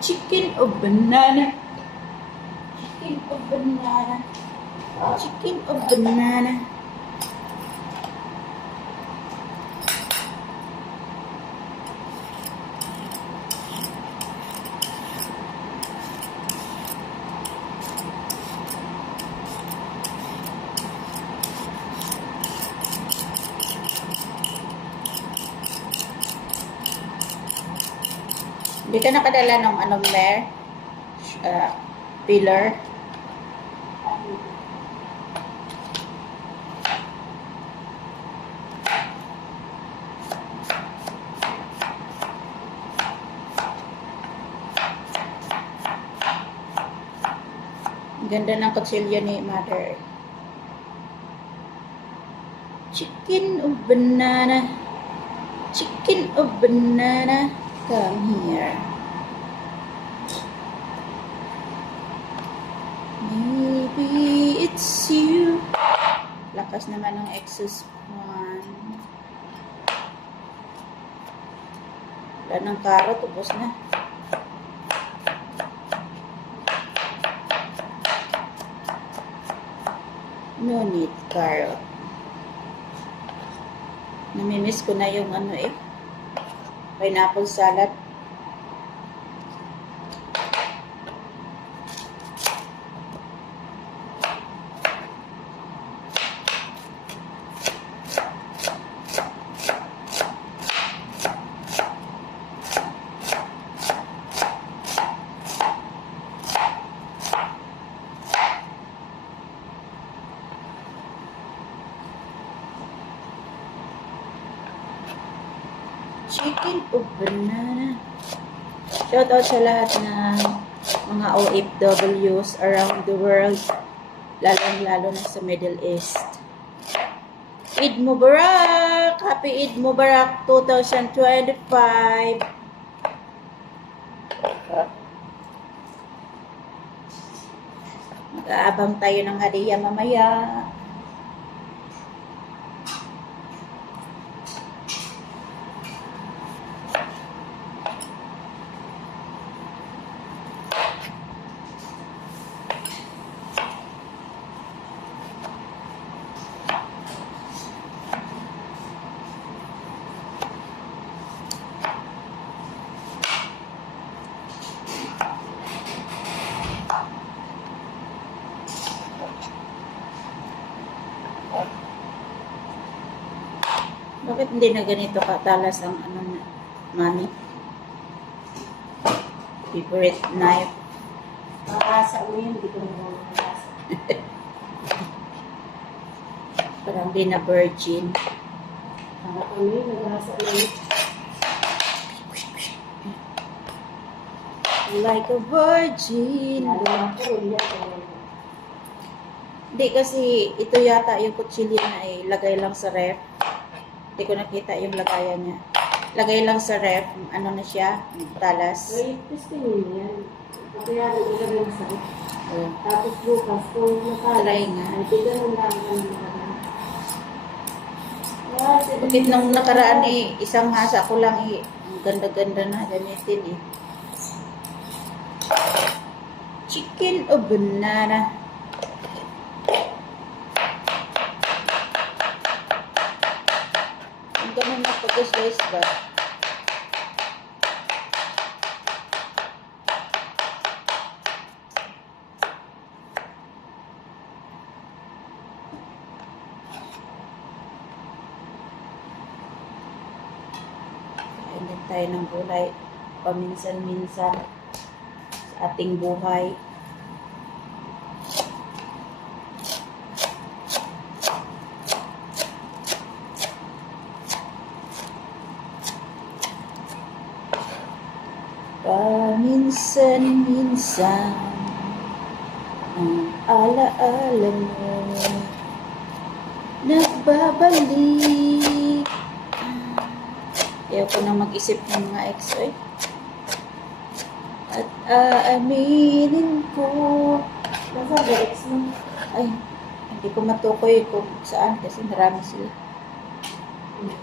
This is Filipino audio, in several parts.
Chicken or banana? Chicken or banana? Chicken or banana? Hindi ka nakadala ng anong pillar. Ganda ng kutsilyo ni Mother. Chicken or banana? Chicken or banana? Come here. Maybe it's you. Lakas naman ng exhaust fan. Wala ng carrot, ubos na. No need carrot. Namimiss ko na yung pineapple salad. Chicken o banana? Shoutout sa lahat ng mga OFWs around the world, lalong-lalo na sa Middle East. Eid Mubarak! Happy Eid Mubarak 2025! Mag-aabang tayo ng hadiah mamaya. Bakit hindi na ganito katalas ang mami? Favorite knife. Sa uwi, hindi ko nagawin. Parang di na virgin. Para kami, nagasa uwi. Like a virgin. Lalo lang ko, Hindi kasi ito yata yung kutsilyo na ilagay lang sa ref. Hindi ko nakita yung lagayan niya. Lagay lang sa ref, ano na siya, talas. Wait, testing yun yan. Kaya nagagawin sa ref. Oh. Tapos bukas, kung nakalas, Try nga. ay tiganan lang ang Bakit nung nakaraan isang hasa ko lang ang ganda-ganda na gamitin Chicken o banana? Ang ganun na pag-slice ba? Kain din tayo ng gulay paminsan-minsan sa ating buhay. Paminsan-minsan ang alaala mo nagbabalik. Ayaw ko na mag-isip ng mga ex at aaminin ko. Nasa ex mo. Ay, hindi ko matukoy kung saan kasi marami sila.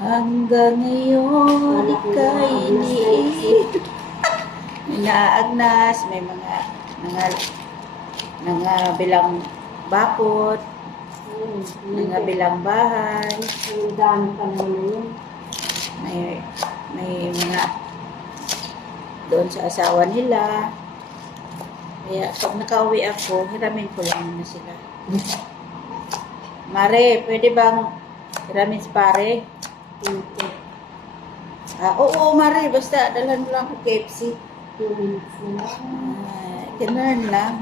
Hanggang ngayon ika'y iniisip. May naaagnas, may mga bilang bakod, mga bilang bahay, Ang dami pa naman na yun. may mga doon sa asawa nila. Kaya pag nakauwi ako, hiramin ko lang muna sila. Mare, pwede bang hiramin si pare? Oo, Mare, basta dalhan mo lang ako KFC. 2 minutes na lang. Ganun lang.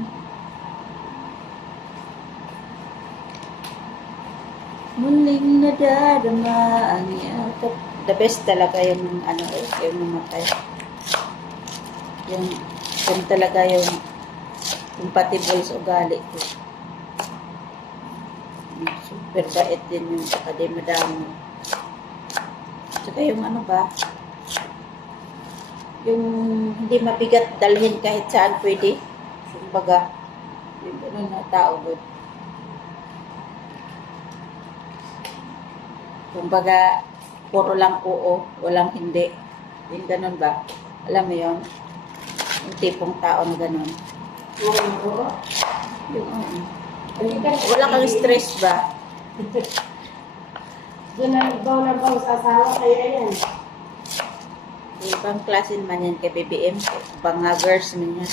Muling nadarama ang yakap. The best talaga yung yung mamatay. Yung talaga yung compatible sa ugali ko. Super bait din yung saka di madami. Saka yung yung hindi mabigat dalhin kahit saan pwede. Kumbaga, yung ganun na tao doon. Kumbaga, puro lang oo, walang hindi. Yung ganun ba? Alam mo yun? Yung tipong tao na ganun. Oo. Yung, wala kang stress ba? Doon na ibaw sa asawa kaya yan. Ibang klase naman yan kay BBM. Bangagers man yan.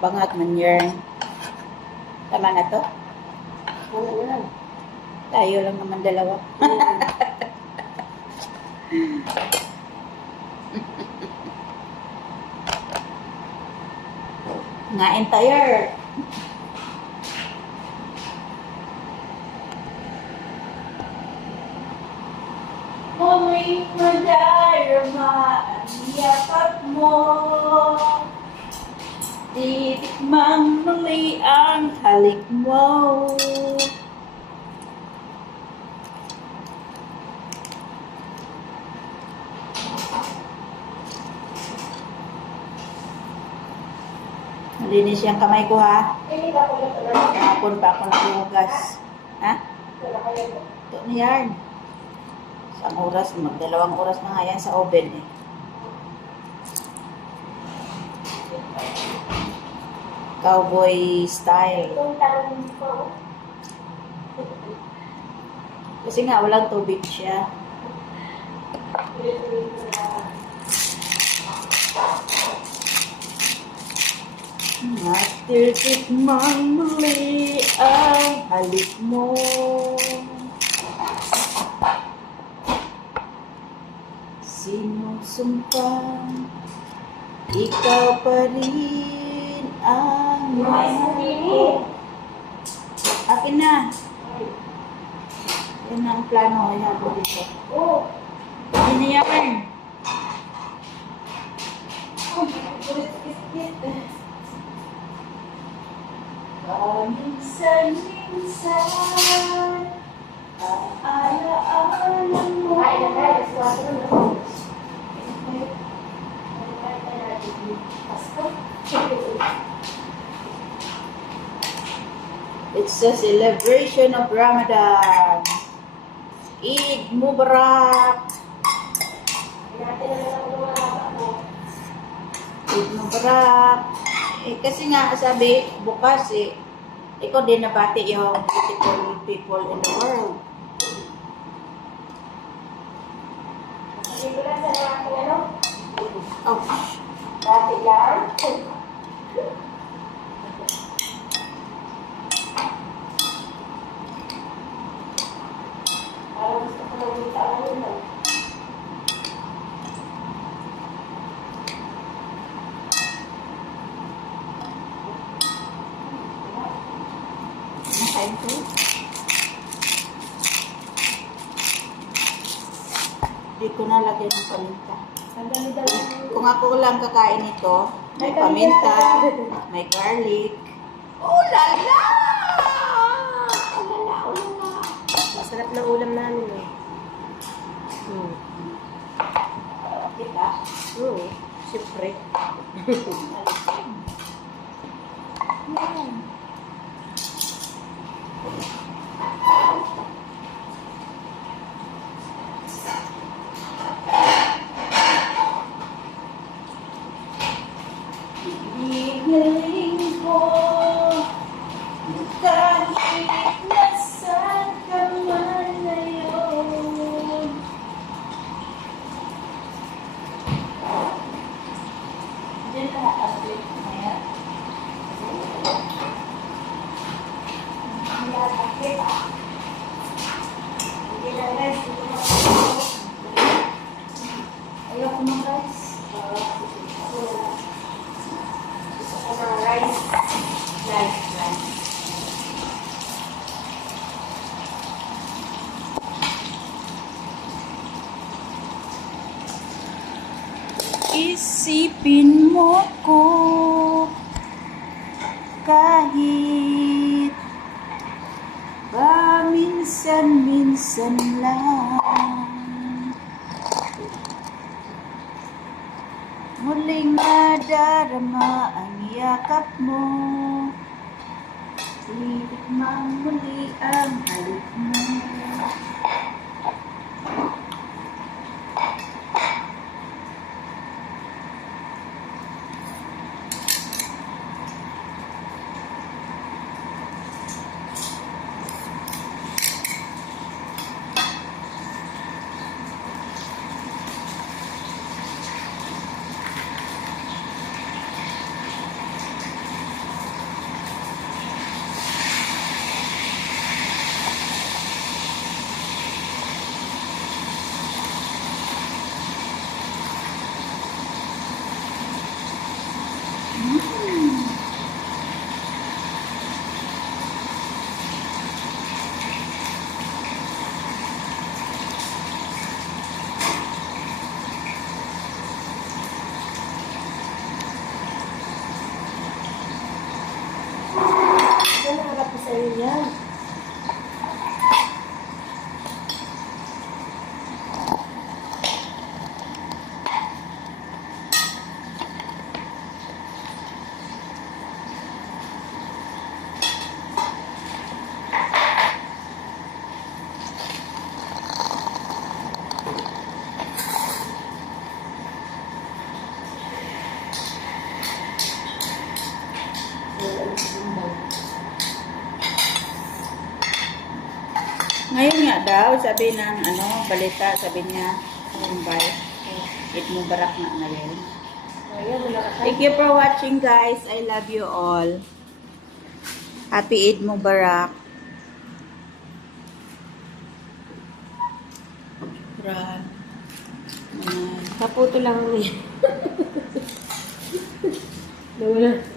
Bangag man yan. Tama na to? Ano yan? Tayo lang naman dalawa. Nga entire. Muling madarama ang yakap mo. Titikmang muli ang halik mo. Malinis yung kamay ko ha. Hindi ba ko na Kahapon pa ako nakuhugas. Ha? Ito na yan. Isang oras, magdalawang oras na nga yan sa oven eh. Cowboy style. Itong tanong ko. Kasi nga walang tubig siya. Matitikmang muli ang halik mo. Sinusumpang ikaw pa rin ang mahal. Akin na. Yan ang plano. Ayan ko dito. Oo. Ano yan? Minsan, alaala mo. Ay, nagkaya. Suwato na. It's a celebration of Ramadan. Eid Mubarak. Eid Mubarak. Kasi nga sabi, bukas ikaw din nabati yung beautiful people in the world. Oh, Dati yan. Parang gusto ko nang kita ngayon, no? nakain ko. Hindi ko nalagay ng paminta. Ang dami-dami. Kung ako lang kakain ito, may paminta, may garlic. Oh la la! Oh la la, oh la la. Masarap na ulam namin, eh. Diba? Siyempre. Yan. hiling ko, kahit nasaan ka man ngayon. Diyan ka update maya. Ayaw ko ng rice. Gusto ko ng rice. Rice. Isipin mo ko kahit paminsan-minsan lang. Muling madarama ang yakap mo, pilit mang muli ang halik mo. Yan, harap ko sa'yo yan. Ngayon nga daw, sabi ng balita, sabi niya, Mumbai, Eid Mubarak na rin. Ayan, wala ka. Thank you for watching, guys. I love you all. Happy Eid Mubarak. Shukran. Kaputo lang yan. Nawala.